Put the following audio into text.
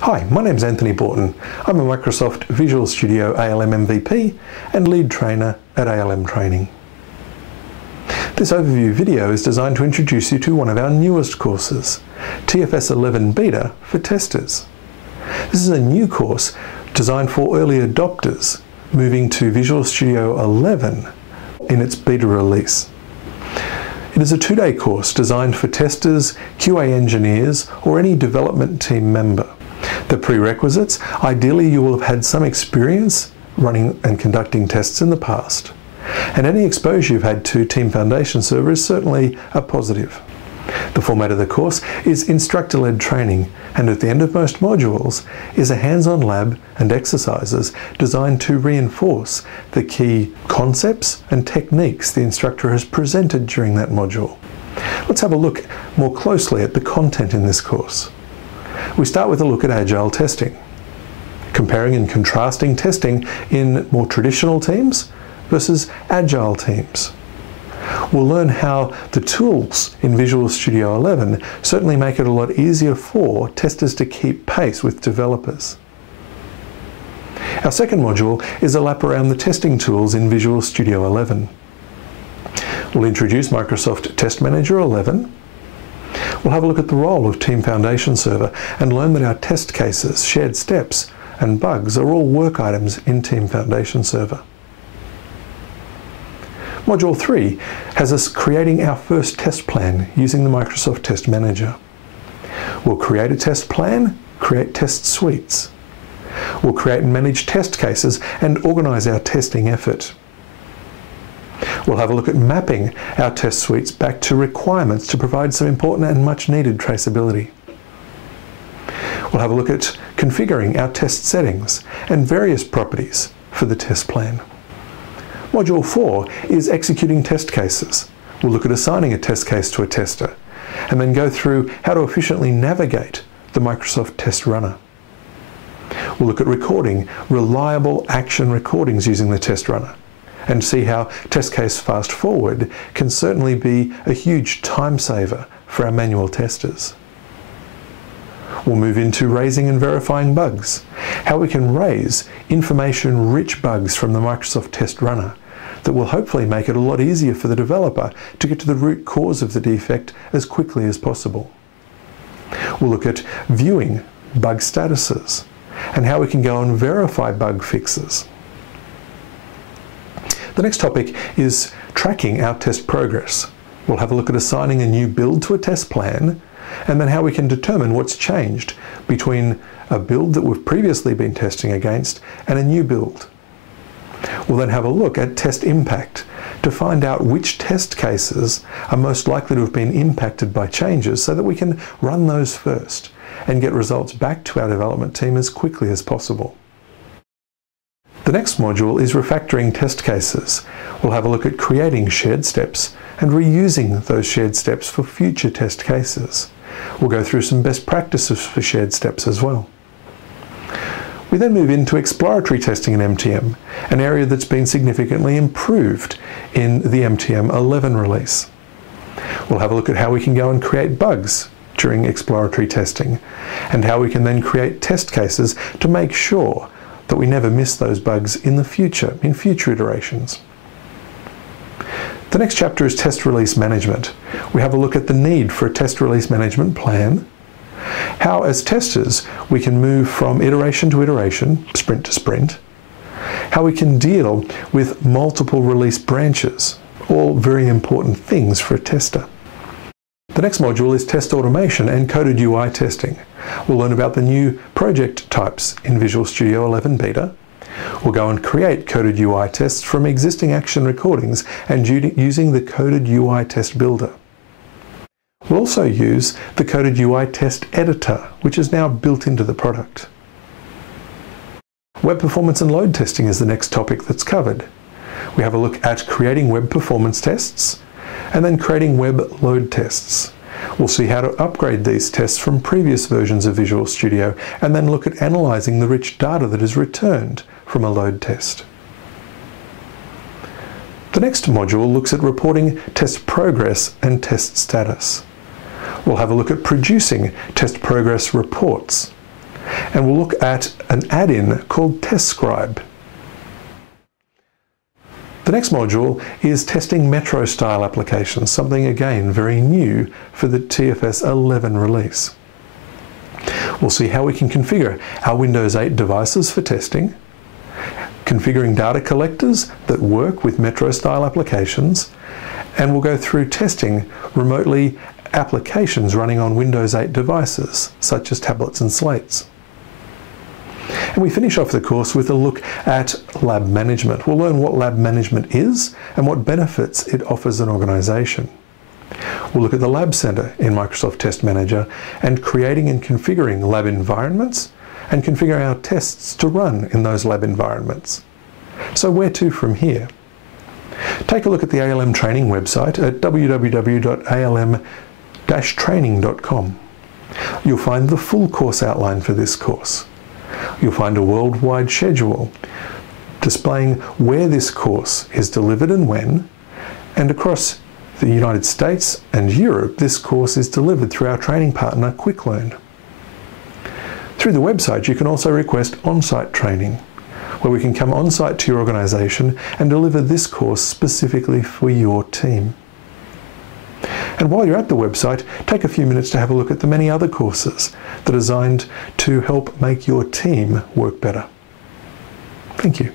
Hi, my name's Anthony Borton. I'm a Microsoft Visual Studio ALM MVP and lead trainer at ALM-Training. This overview video is designed to introduce you to one of our newest courses, TFS 11 Beta for Testers. This is a new course designed for early adopters moving to Visual Studio 11 in its beta release. It is a two-day course designed for testers, QA engineers, or any development team member. The prerequisites: ideally you will have had some experience running and conducting tests in the past, and any exposure you've had to Team Foundation Server is certainly a positive. The format of the course is instructor-led training, and at the end of most modules is a hands-on lab and exercises designed to reinforce the key concepts and techniques the instructor has presented during that module. Let's have a look more closely at the content in this course. We start with a look at agile testing, comparing and contrasting testing in more traditional teams versus agile teams. We'll learn how the tools in Visual Studio 11 certainly make it a lot easier for testers to keep pace with developers. Our second module is a lap around the testing tools in Visual Studio 11. We'll introduce Microsoft Test Manager 11. We'll have a look at the role of Team Foundation Server and learn that our test cases, shared steps, and bugs are all work items in Team Foundation Server. Module 3 has us creating our first test plan using the Microsoft Test Manager. We'll create a test plan, create test suites. We'll create and manage test cases and organize our testing effort. We'll have a look at mapping our test suites back to requirements to provide some important and much needed traceability. We'll have a look at configuring our test settings and various properties for the test plan. Module 4 is executing test cases. We'll look at assigning a test case to a tester and then go through how to efficiently navigate the Microsoft Test Runner. We'll look at recording reliable action recordings using the Test Runner and see how test case fast forward can certainly be a huge time saver for our manual testers. We'll move into raising and verifying bugs, how we can raise information-rich bugs from the Microsoft Test Runner that will hopefully make it a lot easier for the developer to get to the root cause of the defect as quickly as possible. We'll look at viewing bug statuses and how we can go and verify bug fixes. The next topic is tracking our test progress. We'll have a look at assigning a new build to a test plan and then how we can determine what's changed between a build that we've previously been testing against and a new build. We'll then have a look at test impact to find out which test cases are most likely to have been impacted by changes so that we can run those first and get results back to our development team as quickly as possible. The next module is refactoring test cases. We'll have a look at creating shared steps and reusing those shared steps for future test cases. We'll go through some best practices for shared steps as well. We then move into exploratory testing in MTM, an area that's been significantly improved in the MTM 11 release. We'll have a look at how we can go and create bugs during exploratory testing and how we can then create test cases to make sure that we never miss those bugs in the future, in future iterations. The next chapter is test release management. We have a look at the need for a test release management plan, how as testers we can move from iteration to iteration, sprint to sprint, how we can deal with multiple release branches, all very important things for a tester. The next module is test automation and coded UI testing. We'll learn about the new project types in Visual Studio 11 Beta. We'll go and create coded UI tests from existing action recordings and using the coded UI test builder. We'll also use the coded UI test editor, which is now built into the product. Web performance and load testing is the next topic that's covered. We have a look at creating web performance tests and then creating web load tests. We'll see how to upgrade these tests from previous versions of Visual Studio and then look at analyzing the rich data that is returned from a load test. The next module looks at reporting test progress and test status. We'll have a look at producing test progress reports And we'll look at an add-in called Test Scribe. The next module is testing Metro-style applications, something again very new for the TFS 11 release. We'll see how we can configure our Windows 8 devices for testing, configuring data collectors that work with Metro-style applications, and we'll go through testing remotely applications running on Windows 8 devices, such as tablets and slates. And we finish off the course with a look at lab management. We'll learn what lab management is and what benefits it offers an organisation. We'll look at the Lab Center in Microsoft Test Manager and creating and configuring lab environments and configure our tests to run in those lab environments. So where to from here? Take a look at the ALM-Training website at www.alm-training.com. You'll find the full course outline for this course. You'll find a worldwide schedule displaying where this course is delivered and when, and across the United States and Europe, this course is delivered through our training partner, QuickLearn. Through the website, you can also request on-site training, where we can come on-site to your organisation and deliver this course specifically for your team. And while you're at the website, take a few minutes to have a look at the many other courses that are designed to help make your team work better. Thank you.